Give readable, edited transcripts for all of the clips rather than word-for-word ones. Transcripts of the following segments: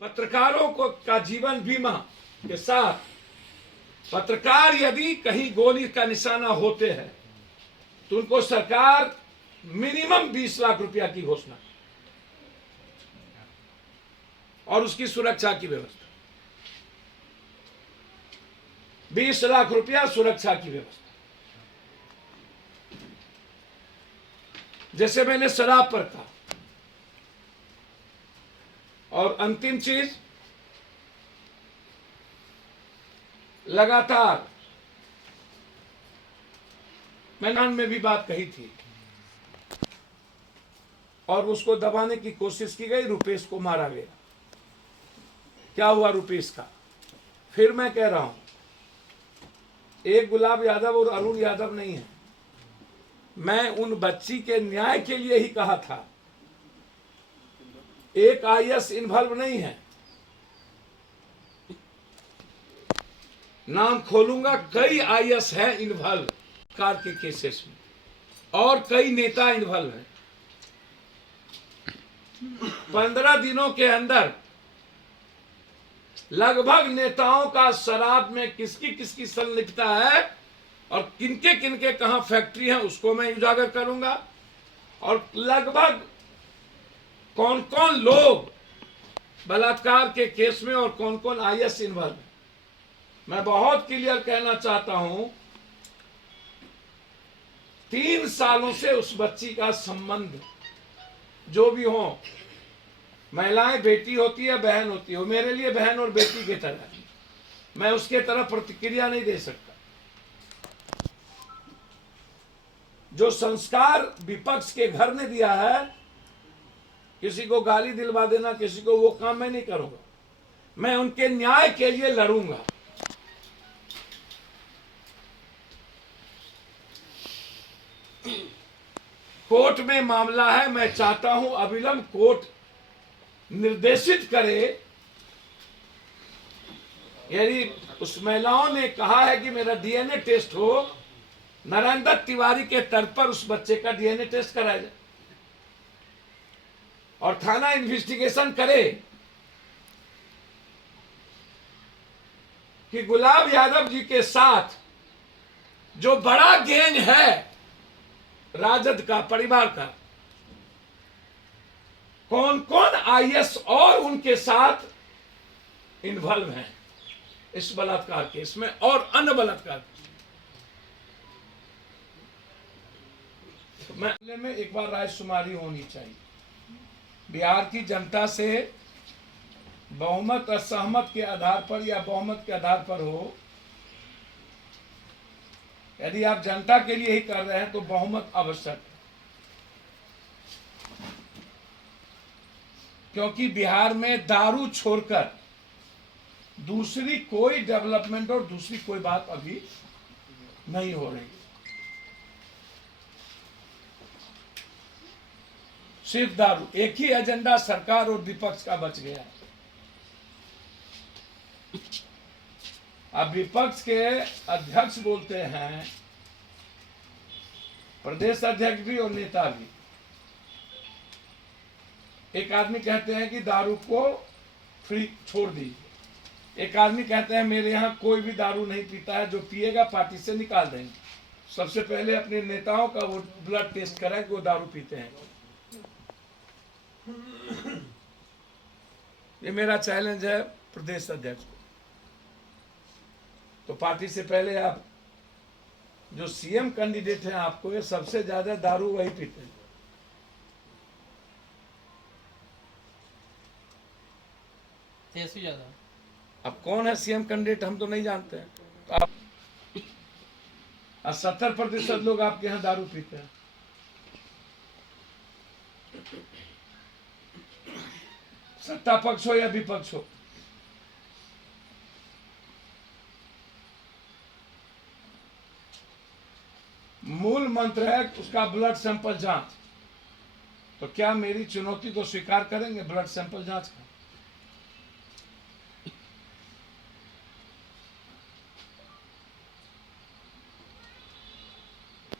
पत्रकारों को का जीवन बीमा के साथ पत्रकार यदि कहीं गोली का निशाना होते हैं तो उनको सरकार मिनिमम 20 लाख रुपया की घोषणा और उसकी सुरक्षा की व्यवस्था, 20 लाख रुपया सुरक्षा की व्यवस्था। जैसे मैंने शराब पर कहा, और अंतिम चीज, लगातार मैंने में भी बात कही थी और उसको दबाने की कोशिश की गई, रुपेश को मारा गया। क्या हुआ रुपेश का? फिर मैं कह रहा हूं, एक गुलाब यादव और अरुण यादव नहीं है। मैं उन बच्ची के न्याय के लिए ही कहा था, एक आईएएस इन्वॉल्व नहीं है। नाम खोलूंगा, कई आईएएस है इन्वॉल्व कार के केसेस में और कई नेता इन्वॉल्व हैं। 15 दिनों के अंदर लगभग नेताओं का शराब में किसकी किसकी संलिप्तता है और किनके किनके कहां फैक्ट्री है उसको मैं उजागर करूंगा, और लगभग कौन कौन लोग बलात्कार के केस में और कौन कौन आईएएस इन्वॉल्व है। मैं बहुत क्लियर कहना चाहता हूं, 3 सालों से उस बच्ची का संबंध जो भी हो, महिलाएं बेटी होती है, बहन होती है, वो मेरे लिए बहन और बेटी की तरह, मैं उसके तरफ प्रतिक्रिया नहीं दे सकता। जो संस्कार विपक्ष के घर ने दिया है, किसी को गाली दिलवा देना, किसी को, वो काम मैं नहीं करूंगा। मैं उनके न्याय के लिए लड़ूंगा। कोर्ट में मामला है, मैं चाहता हूं अविलंब कोर्ट निर्देशित करे, यदि उस महिलाओं ने कहा है कि मेरा डीएनए टेस्ट हो, नारायण दत्त तिवारी के तर्क पर उस बच्चे का डीएनए टेस्ट कराया जाए और थाना इन्वेस्टिगेशन करे कि गुलाब यादव जी के साथ जो बड़ा गैंग है राजद का, परिवार का, कौन कौन आईएएस और उनके साथ इन्वॉल्व हैं इस बलात्कार केस में और अन्य बलात्कार केस में एक बार रायशुमारी होनी चाहिए। बिहार की जनता से बहुमत असहमत के आधार पर या बहुमत के आधार पर हो, यदि आप जनता के लिए ही कर रहे हैं तो बहुमत आवश्यक है, क्योंकि बिहार में दारू छोड़कर दूसरी कोई डेवलपमेंट और दूसरी कोई बात अभी नहीं हो रही। सिर्फ दारू, एक ही एजेंडा सरकार और विपक्ष का बच गया है। अब विपक्ष के अध्यक्ष बोलते हैं, प्रदेश अध्यक्ष भी और नेता भी, एक आदमी कहते हैं कि दारू को फ्री छोड़ दीजिए, एक आदमी कहते हैं मेरे यहां कोई भी दारू नहीं पीता है, जो पिएगा पार्टी से निकाल देंगे। सबसे पहले अपने नेताओं का वो ब्लड टेस्ट कराएं कि वो दारू पीते हैं। ये मेरा चैलेंज है प्रदेश अध्यक्ष को। तो पार्टी से पहले आप जो सीएम कैंडिडेट हैं, आपको ये सबसे ज्यादा दारू वही पीते हैं। ज्यादा अब कौन है सीएम कैंडिडेट हम तो नहीं जानते हैं। तो आप 70% लोग आपके यहाँ दारू पीते हैं। सत्ता पक्ष हो या विपक्ष हो, मूल मंत्र है उसका ब्लड सैंपल जांच। तो क्या मेरी चुनौती को स्वीकार करेंगे ब्लड सैंपल जांच का?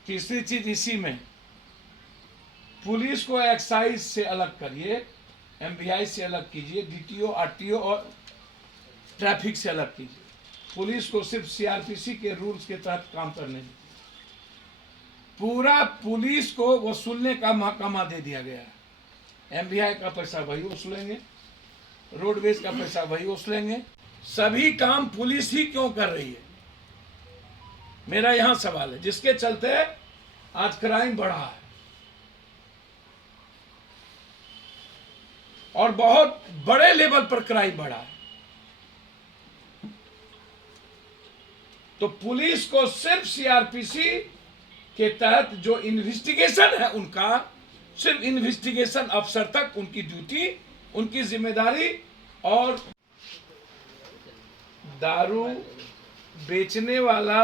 तीसरी चीज इसी में, पुलिस को एक्साइज से अलग करिए एमवीआई से अलग कीजिए, डीटीओ, आरटीओ और ट्रैफिक से अलग कीजिए। पुलिस को सिर्फ सीआरपीसी के रूल्स के तहत काम करने दीजिए। पूरा पुलिस को वसूलने का महकमा दे दिया गया है। एमवीआई का पैसा वही वसूलेंगे, रोडवेज का पैसा वही वसूलेंगे। सभी काम पुलिस ही क्यों कर रही है, मेरा यहां सवाल है, जिसके चलते आज क्राइम बढ़ा है और बहुत बड़े लेवल पर क्राइम बढ़ा है। तो पुलिस को सिर्फ सीआरपीसी के तहत जो इन्वेस्टिगेशन है उनका, सिर्फ इन्वेस्टिगेशन अफसर तक उनकी ड्यूटी, उनकी जिम्मेदारी। और दारू बेचने वाला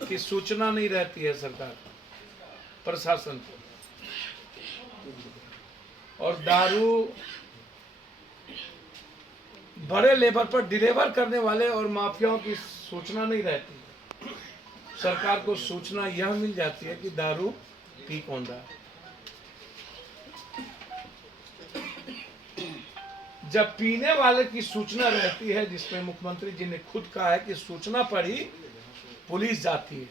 की सूचना नहीं रहती है सरकार प्रशासन को, और दारू बड़े लेवल पर डिलीवर करने वाले और माफियाओं की सूचना नहीं रहती है। सरकार को सूचना यह मिल जाती है कि दारू पी कौन रहा है। जब पीने वाले की सूचना रहती है, जिसमें मुख्यमंत्री जी ने खुद कहा है कि सूचना पर ही पुलिस जाती है,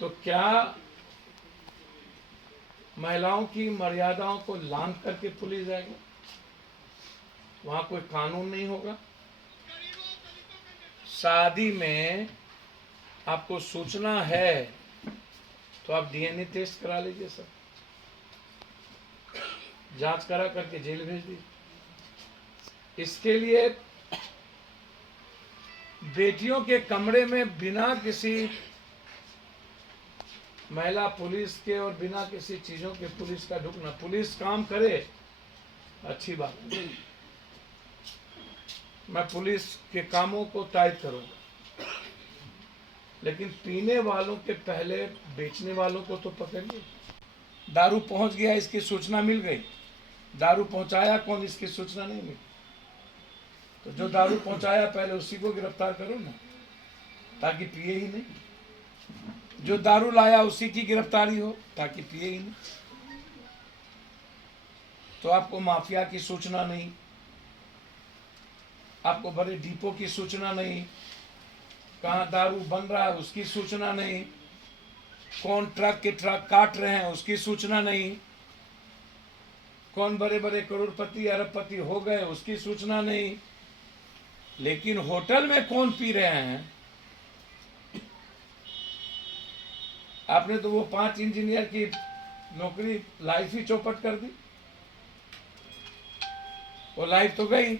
तो क्या महिलाओं की मर्यादाओं को लांघ करके पुलिस जाएगी? वहां कोई कानून नहीं होगा। शादी में आपको सूचना है तो आप डीएनए टेस्ट करा लीजिए सर, जांच करा करके जेल भेज दीजिए। इसके लिए बेटियों के कमरे में बिना किसी महिला पुलिस के और बिना किसी चीजों के पुलिस का ढुकना, पुलिस काम करे अच्छी बात है, मैं पुलिस के कामों को तायद करूंगा, लेकिन पीने वालों के पहले बेचने वालों को तो पकड़िए। दारू पहुंच गया इसकी सूचना मिल गई, दारू पहुंचाया कौन इसकी सूचना नहीं मिली, तो जो दारू पहुंचाया पहले उसी को गिरफ्तार करो ना, ताकि पिए ही नहीं। जो दारू लाया उसी की गिरफ्तारी हो ताकि पिए ही नहीं। तो आपको माफिया की सूचना नहीं, आपको बड़े डिपो की सूचना नहीं, कहाँ दारू बन रहा है उसकी सूचना नहीं, कौन ट्रक के ट्रक काट रहे हैं उसकी सूचना नहीं, कौन बड़े बड़े करोड़पति अरबपति हो गए उसकी सूचना नहीं, लेकिन होटल में कौन पी रहे हैं। आपने तो वो 5 इंजीनियर की नौकरी लाइफ ही चौपट कर दी, वो लाइफ तो गई,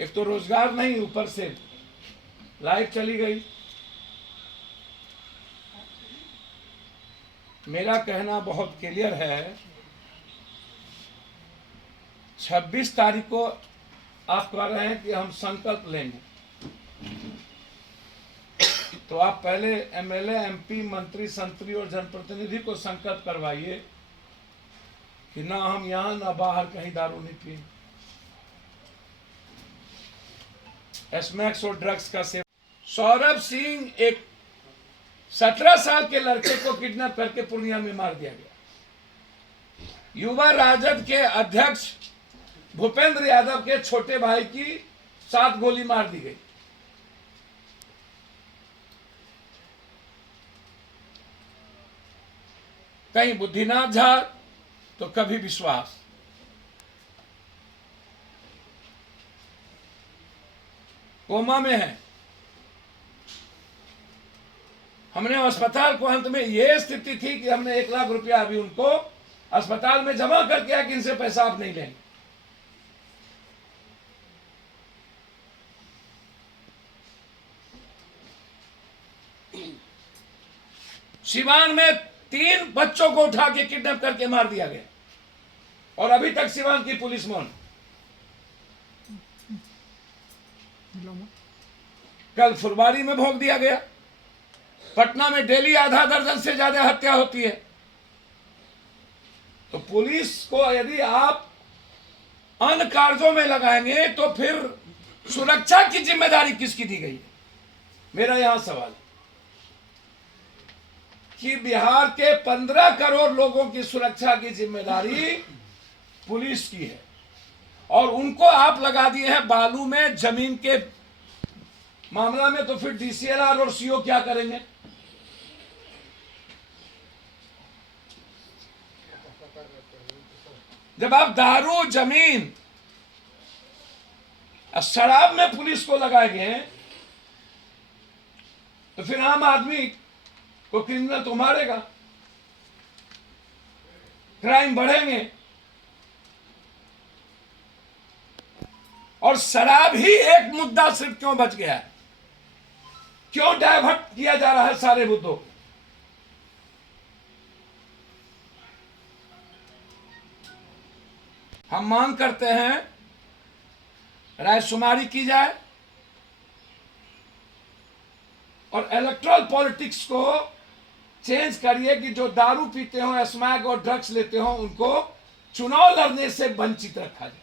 एक तो रोजगार नहीं, ऊपर से लाइफ चली गई। मेरा कहना बहुत क्लियर है, 26 तारीख को आप कह रहे हैं कि हम संकल्प लेंगे, तो आप पहले एमएलए, एमपी, मंत्री, संतरी और जनप्रतिनिधि को संकल्प करवाइए कि ना हम यहां ना बाहर कहीं दारू नहीं पिए। स्मैक्स और ड्रग्स का सेवन। सौरभ सिंह एक 17 साल के लड़के को किडनैप करके पूर्णिया में मार दिया गया। युवा राजद के अध्यक्ष भूपेंद्र यादव के छोटे भाई की 7 गोली मार दी गई। कहीं बुद्धिनाथ झा तो कभी विश्वास। कोमा में है। हमने अस्पताल को, अंत में यह स्थिति थी कि हमने 1 लाख रुपया अभी उनको अस्पताल में जमा करके आया कि इनसे पैसा आप नहीं लेंगे। सिवान में 3 बच्चों को उठा के किडनैप करके मार दिया गया और अभी तक सिवान की पुलिस मौन। कल फुलवारी में भोंक दिया गया। पटना में डेली आधा दर्जन से ज्यादा हत्या होती है। तो पुलिस को यदि आप अन्य कार्यों में लगाएंगे तो फिर सुरक्षा की जिम्मेदारी किसकी दी गई है, मेरा यहां सवाल है। कि बिहार के 15 करोड़ लोगों की सुरक्षा की जिम्मेदारी पुलिस की है, और उनको आप लगा दिए हैं बालू में, जमीन के मामला में। तो फिर डीसीएलआर और सीओ क्या करेंगे? जब आप दारू, जमीन, शराब में पुलिस को लगाए गए हैं, तो फिर आम आदमी को क्रिमिनल तो मारेगा, क्राइम बढ़ेंगे। और शराब ही एक मुद्दा सिर्फ क्यों बच गया है? क्यों डाइवर्ट किया जा रहा है सारे मुद्दों को? हम मांग करते हैं रायशुमारी की जाए और इलेक्ट्रल पॉलिटिक्स को चेंज करिए कि जो दारू पीते हो, स्मैक और ड्रग्स लेते हो, उनको चुनाव लड़ने से वंचित रखा जाए,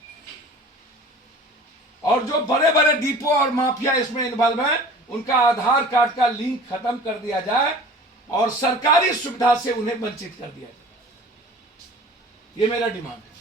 और जो बड़े बड़े डिपो और माफिया इसमें इन्वॉल्व हैं, उनका आधार कार्ड का लिंक खत्म कर दिया जाए और सरकारी सुविधा से उन्हें वंचित कर दिया जाए। ये मेरा डिमांड है।